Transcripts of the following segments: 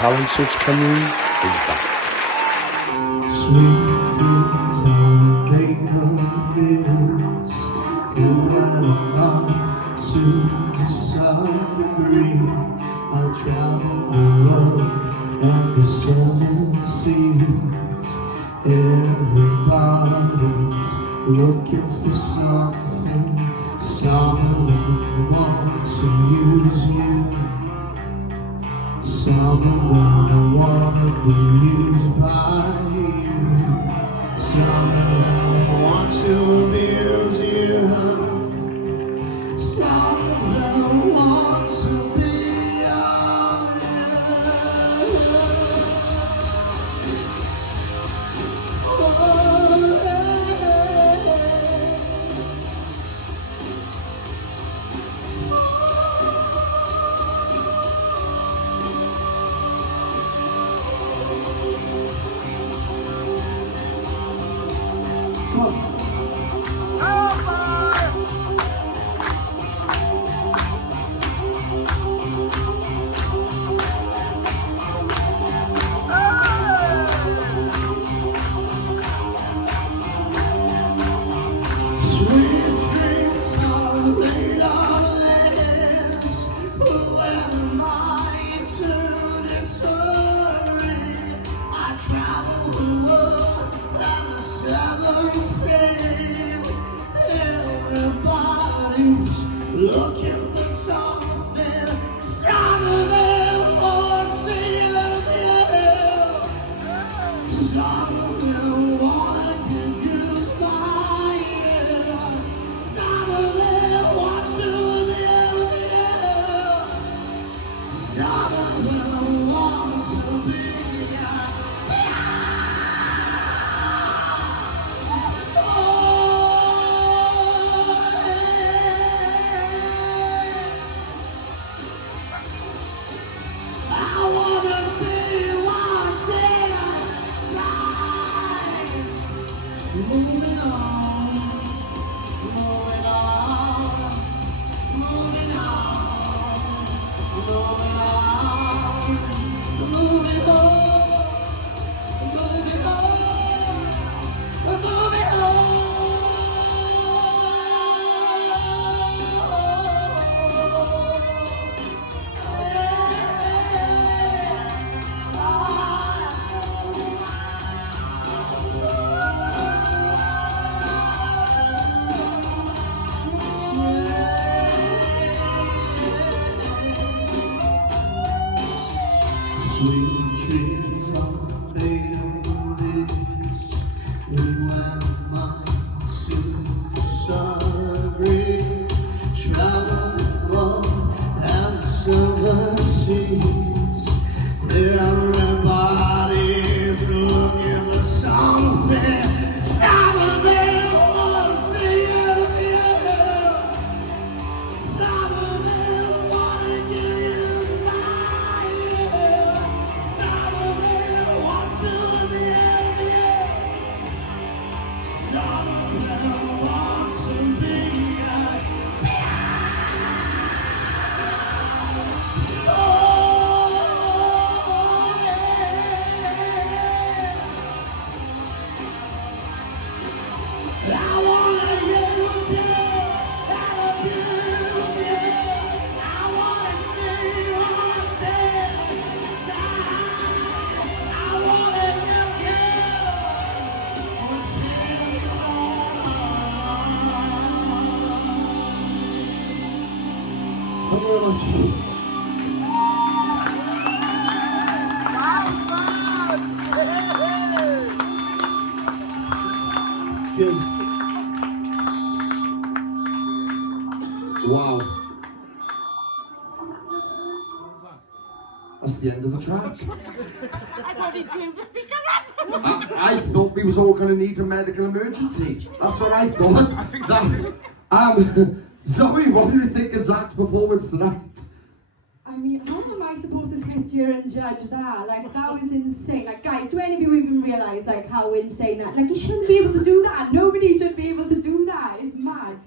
Talent Search Cymru is back. Sweet dreams are made of this. You and I soon disagree. I travel the world and the seven seas. Everybody's looking for something. Some of them want to use you. Some of them wanna be used by you. Some of them want to abuse you. Some of them want to be on sweet dreams are made of this. Who am I to disagree? I travel the world and the seven seas. Everybody's looking for something. Some of them want to use you. Some of them wanna get used by you. Some of them want to abuse you. Some of them want to be I wanna see what's inside. Moving on, moving on, moving on, moving on, moving on, moving on, moving on. Sweet dreams are made of this. Who am I to disagree? Travel the world and the seven seas. Everybody's looking for something. Some of them want to use you. Some of them want to get used by you. Some of them want to abuse you. Some of them want to be I wanna use you and abuse you. I wanna see what's inside. I wanna use you. What's inside? Thank you very much. Cheers. Wow. That's the end of the track. I thought he blew the speakers up. I thought we was all going to need a medical emergency. That's what I thought. Zoe, what do you think of Zach's performance tonight? I mean, how am I supposed to sit here and judge that? Like, that was insane. Like, guys, do any of you even realise, like, how insane that? Like, you shouldn't be able to do that. Nobody should be able to do that. It's mad.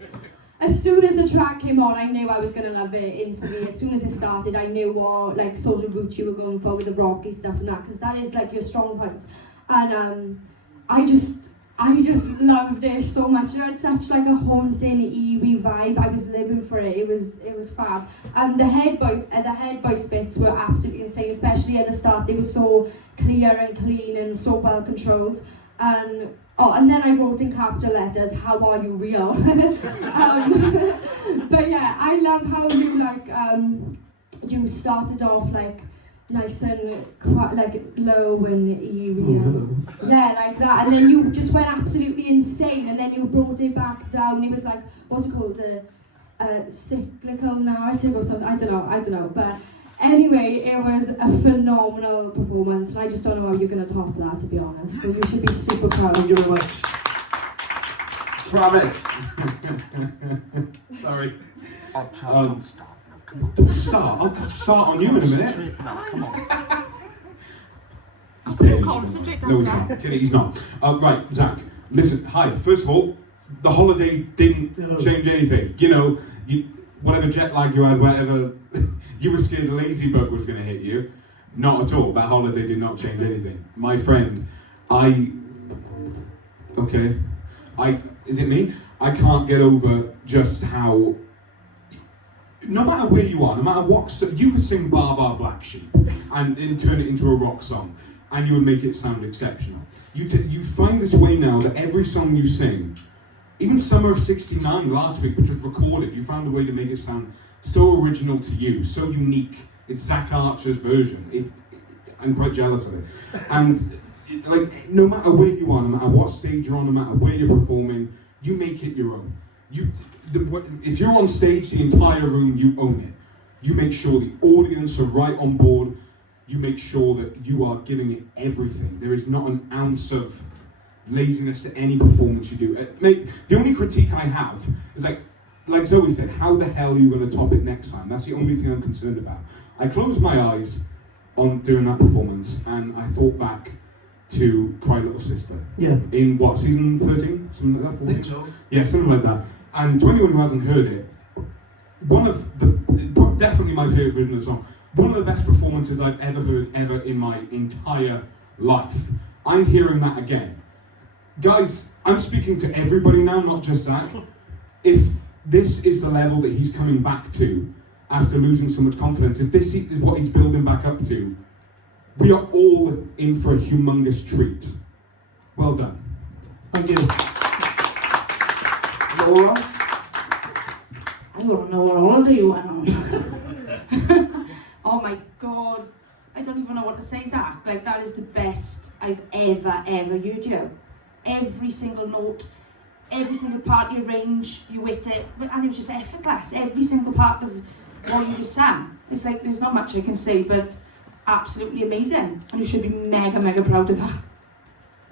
as soon as the track came on, I knew I was going to love it instantly. As soon as it started, I knew what like sort of route you were going for with the rocky stuff and that, because that is like your strong point. And I just loved it so much. It had such like a haunting, eerie vibe. I was living for it. It was fab. The head voice bits were absolutely insane, especially at the start. They were so clear and clean and so well controlled. And then I wrote in capital letters, "How are you real?" But yeah, I love how you like you started off like nice and quite like low and eerie. Yeah, like that, and then you just went absolutely insane, and then you brought it back down. It was like, what's it called, a cyclical narrative or something. I don't know, but. Anyway, it was a phenomenal performance, and I just don't know how you're going to top that, to be honest. So you should be super proud. Thank you very much. Travis. Sorry. Don't start. No, come on. Don't start. I'll start on you in a minute. No, come on. I've been concentrate No, he's not. Kidding, he's not. Right, Zach. Listen, hi. First of all, the holiday didn't change anything. You know, whatever jet lag you had, whatever. You were scared a lazy bug was going to hit you. Not at all. That holiday did not change anything. My friend, is it me? I can't get over just how, no matter where you are, no matter what, you could sing Bar Bar Black Sheep and turn it into a rock song, and you would make it sound exceptional. You find this way now that every song you sing, even Summer of '69 last week, which was recorded, you found a way to make it sound so original to you, so unique. It's Zach Archer's version. I'm quite jealous of it. And like, no matter where you are, no matter what stage you're on, no matter where you're performing, you make it your own. If you're on stage, the entire room, you own it. You make sure the audience are right on board. You make sure that you are giving it everything. There is not an ounce of laziness to any performance you do. The only critique I have is like Zoe said, how the hell are you going to top it next time? That's the only thing I'm concerned about. I closed my eyes on doing that performance, and I thought back to Cry Little Sister. Yeah. In what, season 13? Something like that? 14? So. Yeah, something like that. And to anyone who hasn't heard it, definitely my favourite version of the song, one of the best performances I've ever heard in my entire life. I'm hearing that again. Guys, I'm speaking to everybody now, not just Zach. If this is the level that he's coming back to after losing so much confidence, if this is what he's building back up to, we are all in for a humongous treat. Well done. Thank you. Laura? I want to know what holiday you went on. Oh my god. I don't even know what to say, Zach. Like, that is the best I've ever heard you. Every single note, every single part you arrange, you hit it, and it was just effortless. Every single part of what you just sang. It's like, there's not much I can say, but absolutely amazing. And you should be mega, mega proud of that.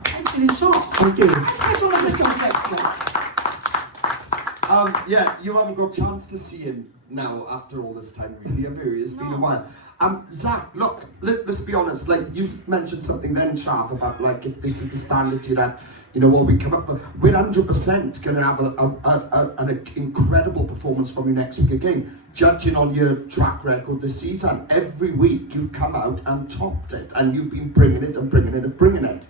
I'm still in shock. Thank you. I don't have the chocolate. Yeah, you haven't got a chance to see him now after all this time, really, have you? It's been a while. Zach, look, let's be honest, like, you mentioned something then, Chav, about, like, if this is the standard you're at, you know, what we come up with, we're 100% going to have an incredible performance from you next week again. Judging on your track record this season, every week you've come out and topped it, and you've been bringing it and bringing it and bringing it.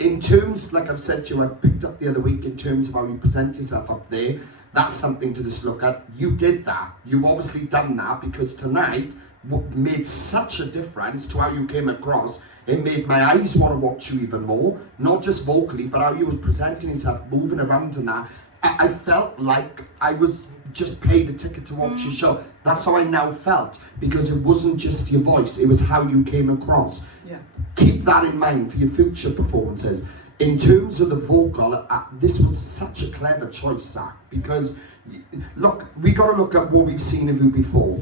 In terms, like I've said to you, I picked up the other week in terms of how you present yourself up there, that's something to just look at. You did that. You've obviously done that, because tonight what made such a difference to how you came across. It made my eyes want to watch you even more, not just vocally, but how you was presenting yourself, moving around and that. I felt like I was just paid a ticket to watch your show. That's how I now felt, because it wasn't just your voice, it was how you came across. Yeah. Keep that in mind for your future performances. In terms of the vocal, this was such a clever choice, Zach, because look, we got to look at what we've seen of you before,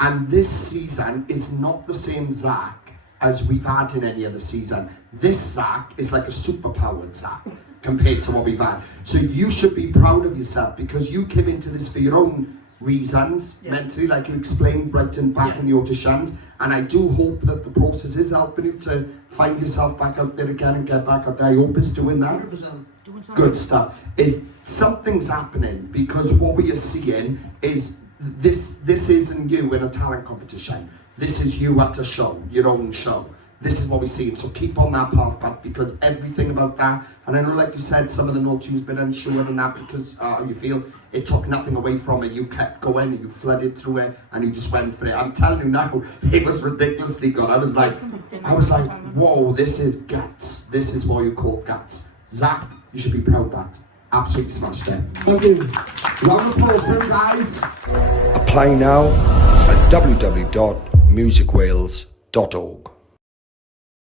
and this season is not the same Zach as we've had in any other season. This Zach is like a superpowered Zach compared to what we've had. So you should be proud of yourself, because you came into this for your own reasons, mentally, like you explained right and back in the auditions, and I do hope that the process is helping you to find yourself back out there again and get back out there. I hope it's doing that. 100%. Good stuff. Is something's happening, because what we are seeing is this isn't you in a talent competition. This is you at a show, your own show. This is what we're seeing. So keep on that path, Pat, because everything about that, and I know, like you said, some of the notes you've been unsure and that, because you feel it took nothing away from it. You kept going and you flooded through it and you just went for it. I'm telling you now, it was ridiculously good. I was like, whoa, this is guts. This is what you call guts. Zach, you should be proud of that. Absolutely smashed it. Thank you. Round of applause for him, guys. Apply now at www.musicwales.org.